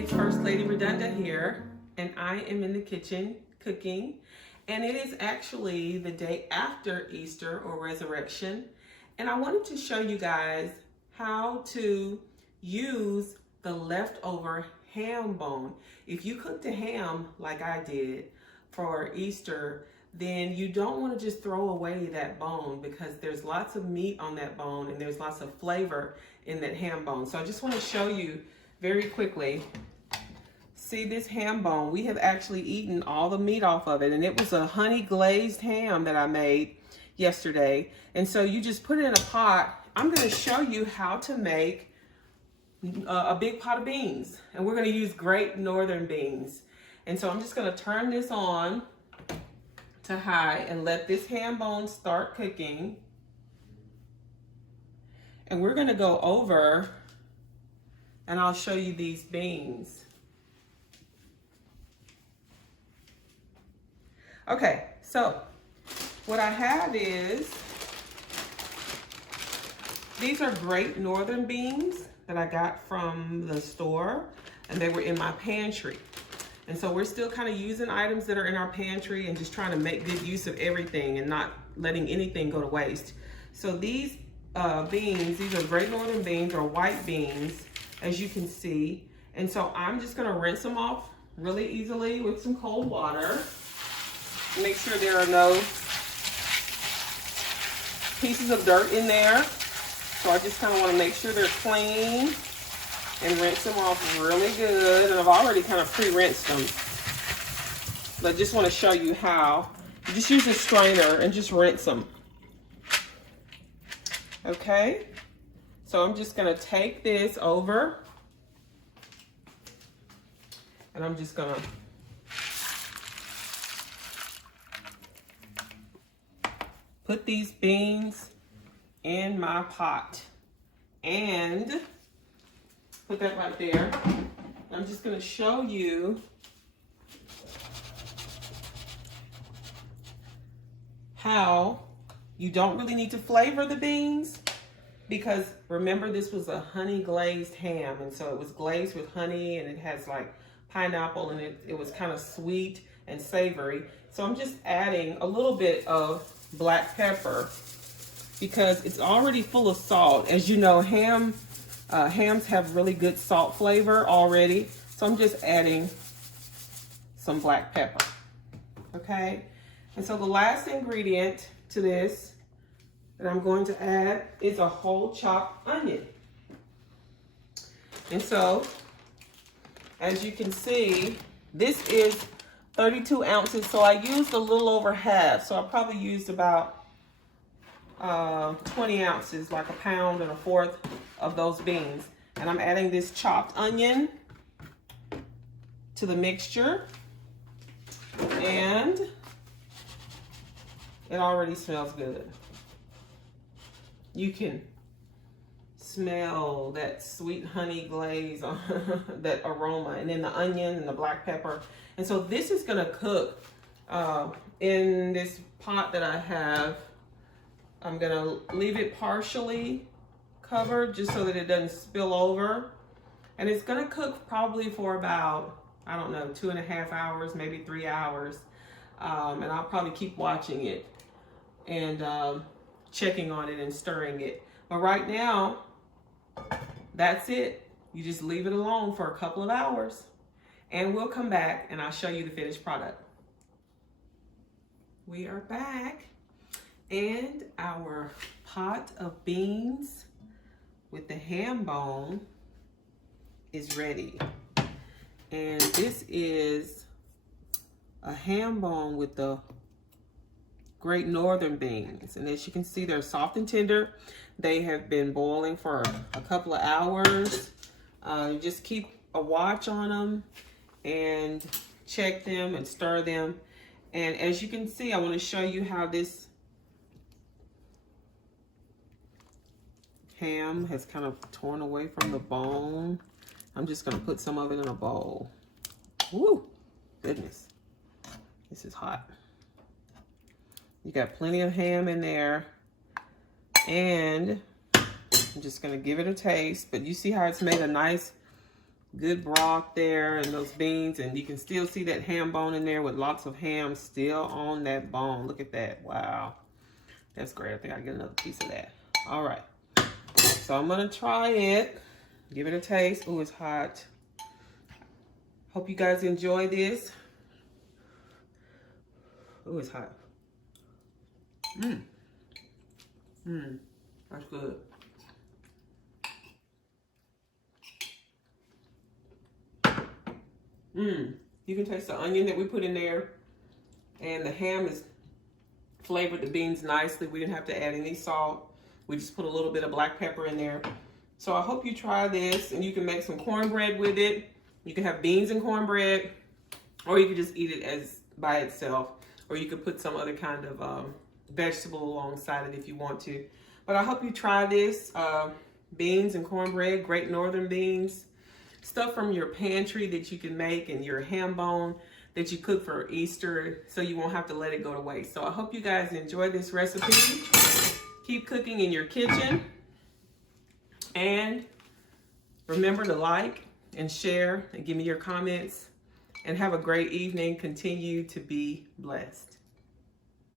It's First Lady Redonda here, and I am in the kitchen cooking, and it is actually the day after Easter or Resurrection, and I wanted to show you guys how to use the leftover ham bone. If you cooked a ham like I did for Easter, then you don't want to just throw away that bone because there's lots of meat on that bone and there's lots of flavor in that ham bone. So I just want to show you very quickly. See this ham bone? We have actually eaten all the meat off of it, and it was a honey glazed ham that I made yesterday. And so you just put it in a pot. I'm going to show you how to make a big pot of beans, and we're going to use Great Northern beans. And so I'm just going to turn this on to high and let this ham bone start cooking. And we're going to go over and I'll show you these beans. Okay, so what I have is, these are Great Northern beans that I got from the store, and they were in my pantry. And so we're still kind of using items that are in our pantry and just trying to make good use of everything and not letting anything go to waste. So these beans, these are Great Northern beans or white beans, as you can see. And so I'm just gonna rinse them off really easily with some cold water. Make sure there are no pieces of dirt in there. So I just kind of want to make sure they're clean and rinse them off really good. And I've already kind of pre-rinsed them. But I just want to show you how. You just use a strainer and just rinse them. Okay? So I'm just going to take this over. And I'm just going to put these beans in my pot and put that right there. I'm just going to show you how you don't really need to flavor the beans, because remember, this was a honey glazed ham, and so it was glazed with honey, and it has like pineapple, and it was kind of sweet and savory. So I'm just adding a little bit of black pepper because it's already full of salt. As you know, hams have really good salt flavor already. So I'm just adding some black pepper. Okay? And so the last ingredient to this that I'm going to add is a whole chopped onion. And so, as you can see, this is 32 ounces, so I used a little over half. So I probably used about 20 ounces, like a pound and a fourth of those beans. And I'm adding this chopped onion to the mixture. And it already smells good. You can smell that sweet honey glaze, that aroma, and then the onion and the black pepper. And so this is gonna cook in this pot that I have. I'm gonna leave it partially covered just so that it doesn't spill over. And it's gonna cook probably for about, I don't know, 2.5 hours, maybe 3 hours. And I'll probably keep watching it and checking on it and stirring it. But right now, that's it. You just leave it alone for a couple of hours, and we'll come back and I'll show you the finished product. We are back, and our pot of beans with the ham bone is ready. And this is a ham bone with the Great Northern beans. And as you can see, they're soft and tender. They have been boiling for a couple of hours. Just keep a watch on them and check them and stir them. And as you can see, I want to show you how this ham has kind of torn away from the bone. I'm just going to put some of it in a bowl. Woo! Goodness. This is hot. You got plenty of ham in there. And I'm just going to give it a taste. But you see how it's made a nice Good broth there and those beans, and you can still see that ham bone in there with lots of ham still on that bone. Look at that. Wow. That's great. I think I'll get another piece of that. All right. So I'm going to try it. Give it a taste. Oh, it's hot. Hope you guys enjoy this. Oh, it's hot. That's good. You can taste the onion that we put in there, and the ham is flavored the beans nicely. We didn't have to add any salt. We just put a little bit of black pepper in there. So I hope you try this, and you can make some cornbread with it. You can have beans and cornbread, or you can just eat it as by itself, or you could put some other kind of vegetable alongside it if you want to. But I hope you try this. Beans and cornbread, Great Northern beans, stuff from your pantry that you can make, and your ham bone that you cook for Easter so you won't have to let it go to waste. So I hope you guys enjoy this recipe. Keep cooking in your kitchen. And remember to like and share and give me your comments. And have a great evening. Continue to be blessed.